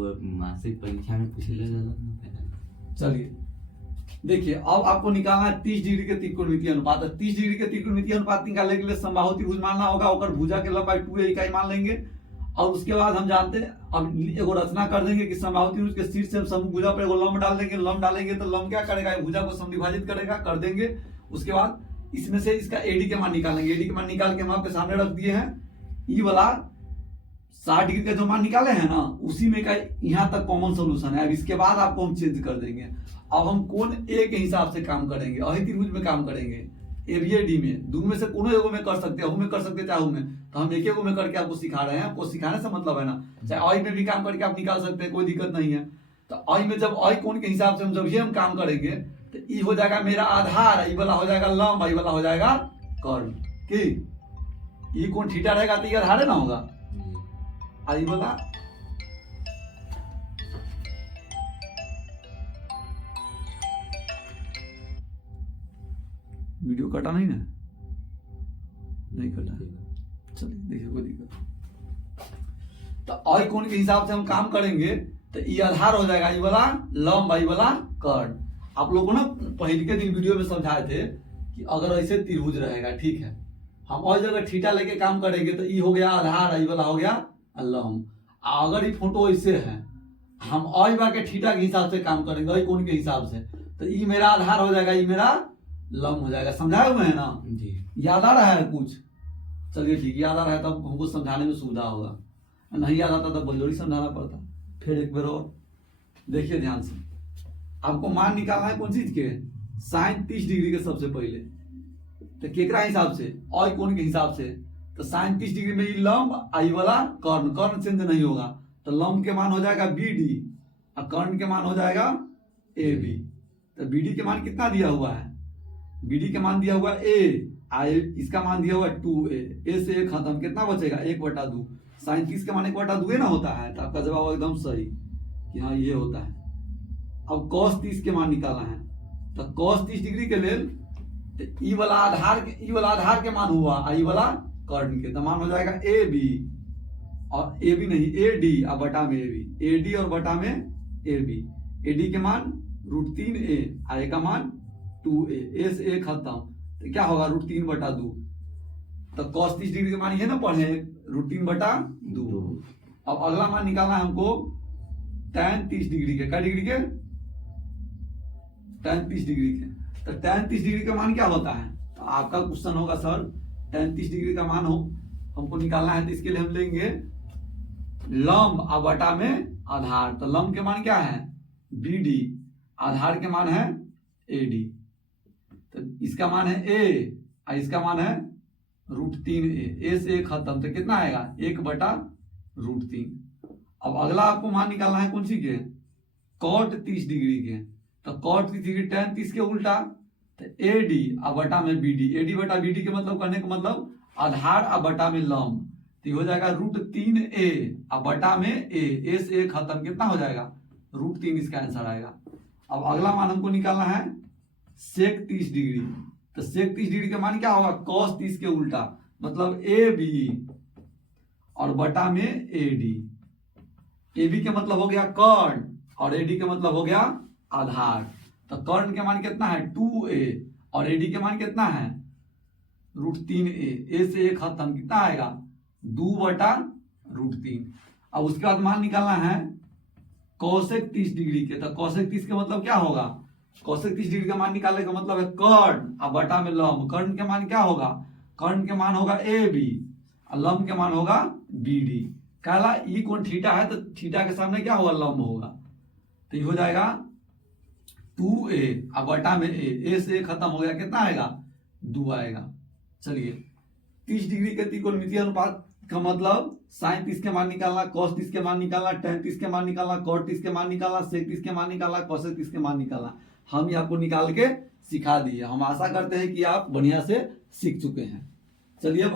मासिक परीक्षा में पूछ ले जाता। चलिए देखिए, अब आपको निकालना है 30 डिग्री के त्रिकोणमितीय अनुपात। 30 डिग्री के त्रिकोणमितीय अनुपात निकालने के लिए समबाहु त्रिभुज मानना होगा, और भुजा के लंबाई 2a इकाई मान लेंगे। और उसके बाद हम जानते हैं, अब एगो रचना कर देंगे कि समबाहु त्रिभुज के शीर्ष से समूह भुजा पर एगो लंब डाल देंगे। लंब डालेंगे तो लंब क्या करेगा, भुजा को समद्विभाजित करेगा, कर देंगे। उसके बाद इसमें से इसका एडी के मान निकालेंगे। एडी के मान निकाल के हम आपके सामने रख दिए हैं। ई वाला 60 डिग्री का जो मान निकाले हैं ना, उसी में का यहाँ तक कॉमन सोल्यूशन है। अब इसके बाद आपको हम चेंज कर देंगे। अब हम कोण ए के हिसाब से काम करेंगे, अहि त्रिभुज में काम करेंगे, एबीएडी में। दोनों में से कोनो एगो में कर सकते हैं, में कर सकते हैं, चाहे में। तो हम एक एगो में करके आपको सिखा रहे हैं। आपको सिखाने से मतलब है ना, चाहे अहि में भी काम करके आप निकाल सकते हैं, कोई दिक्कत नहीं है। तो अहि में जब अहि कोण के हिसाब से जब ये हम काम करेंगे तो ई हो जाएगा मेरा आधार, ई वाला हो जाएगा लंब, ई वाला हो जाएगा कर्ण। की ई कोण थीटा रहेगा तो ये आधार है ना होगा, आई वाला वीडियो कटा नहीं ना, नहीं कटा। चलिए देखिए, कोई दिक्कत। तो आई कोण के हिसाब से हम काम करेंगे तो ये आधार हो जाएगा, ये वाला लंब, ये वाला कर्ण। आप लोगों को ना पहले के दिन वीडियो में समझाए थे कि अगर ऐसे त्रिभुज रहेगा, ठीक है, हम और जगह थीटा लेके काम करेंगे तो ये हो गया आधार, ये वाला हो गया लंब। अगर ये फोटो ऐसे है, हम और के थीटा के हिसाब से काम करेंगे, आई कोण के हिसाब से, तो ये मेरा आधार हो जाएगा, ये मेरा लंब हो जाएगा। समझाए हुए है ना जी? याद आ रहा है कुछ? चलिए ठीक, याद आ रहा है तब हमको समझाने में सुविधा होगा। नहीं याद आता तब बलजोड़ी समझाना पड़ता। फिर एक बार और देखिए ध्यान से, आपको मान निकालना है कौन चीज के, साइन 30 डिग्री के। सबसे पहले तो केकरा हिसाब से, और कोण के हिसाब से। तो साइन 30 डिग्री में ये लंब, आई वाला कर्ण, कर्ण चेंज नहीं होगा। तो लंब के मान हो जाएगा BD और कर्ण के मान हो जाएगा AB। तो BD के मान कितना दिया हुआ है, BD के मान दिया हुआ A, इसका मान दिया हुआ 2a। A से 1 खत्म, कितना बचेगा 1/2। साइन 30 के मान 1/2 ना होता है। तो आपका जवाब एकदम सही कि हाँ ये होता है। अब cos 30 के मान निकालना है। तो cos 30 डिग्री के लिए तो ई वाला आधार के मान हुआ, आई वाला कर्ण के, तो मान हो जाएगा AB और AB नहीं AD और बटा में AB, AD और बटा में AB। AD के मान √3a, आए का मान 2a, A से 1 खत्म, तो क्या होगा √3/2। तो cos 30 डिग्री के मान ये ना पढ़े, √3/2। अब अगला मान निकालना है हमको tan 30 डिग्री के। क्या डिग्री के? tan 30 डिग्री के। तो tan 30 डिग्री का मान क्या होता है? तो आपका क्वेश्चन होगा सर tan 30 डिग्री का मान हो हमको निकालना है, तो इसके लिए हम लेंगे लंब और बटा में आधार। तो लंब के मान क्या है BD, आधार के मान है AD। तो इसका मान है A और इसका मान है √3a। A से 1 खत्म, तो कितना आएगा 1/√3। अब अगला आपको मान निकालना है कौन सी के, cot 30 डिग्री के। तो cot 30 डिग्री tan 30 के उल्टा, तो AD और बटा में BD। AD बटा BD के मतलब करने का मतलब आधार और बटा में लंब, तो हो जाएगा √3a और बटा में A से 1 खत्म, कितना हो जाएगा √3, इसका आंसर आएगा। अब अगला मान हमको निकालना है sec 30 डिग्री। तो sec 30 डिग्री का मान क्या होगा, cos 30 के उल्टा, मतलब AB और बटा में AD। AB के मतलब हो गया कर्ण और AD के मतलब हो गया आधार। तो कर्ण के मान कितना है 2a और AD के मान कितना है √3a। A से 1 खत्म, कितना आएगा 2/√3। अब उसके बाद मान निकालना है cosec 30 डिग्री के। तो cosec 30 के मतलब क्या होगा, cosec 30 डिग्री का मान निकालने का मतलब है कर्ण और बटा में लंब। कर्ण के मान क्या होगा, कर्ण के मान होगा AB और लंब के मान होगा BD। कहला ई कोण थीटा है, तो थीटा के सामने क्या होगा, लंब होगा। तो ये हो जाएगा 2a और बटा में A से 1 खत्म हो गया, कितना आएगा 2 आएगा। चलिए 30 डिग्री के त्रिकोणमितीय अनुपात का मतलब साइन 30 के मान निकालना, cos 30 के मान निकालना, tan 30 के मान निकालना, cot 30 के मान निकालना, sec 30 के मान निकालना, cosec 30 के मान निकालना। हम ये आपको निकाल के सिखा दिए। हम आशा करते हैं कि आप बढ़िया से सीख चुके हैं। चलिए